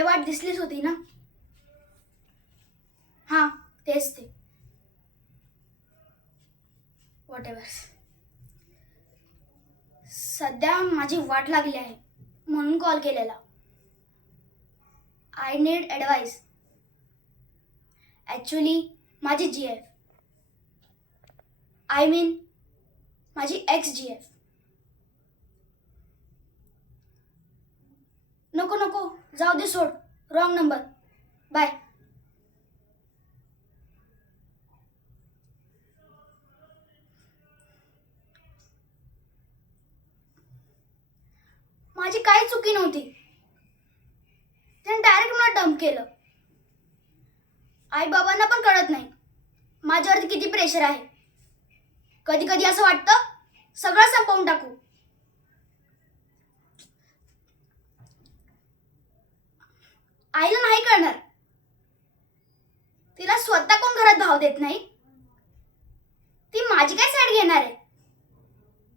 हे वाट दिसलीच होती ना. हां, तेच ते. What ever. सध्या माझी वाट लागली आहे म्हणून कॉल केलेला. I need advice. ॲक्च्युली माझी GF, आय मीन माझी ex-GF. नको नको, जाऊ दे, सोड. Wrong number. बाय. माझी काही चुकी नव्हती. त्याने डायरेक्ट मला डंप केलं. आई बाबांना पण कळत नाही माझ्यावरती किती प्रेशर आहे. कधी कधी असं वाटतं सगळं संपवून टाकू. आईला नाही कळणार. तिला स्वतः कोण घरात भाव देत नाही. ती माझी काय साईड घेणार आहे.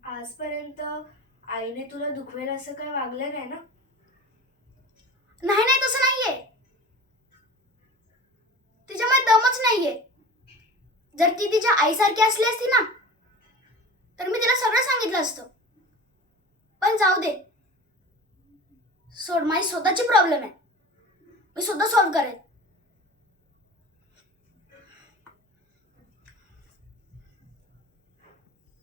आजपर्यंत आईने तुला दुखवेल असं काही वागलं नाही ना? नाही नाही, तसं नाहीये. तिच्यामध्ये दमच नाहीये. जर ती तिच्या आईसारखी असली असती ना तर मी तिला सगळं सांगितलं असतं. पण जाऊ दे, सोड. माझी स्वतःची प्रॉब्लेम आहे, मी स्वतः सॉल्व्ह करेन.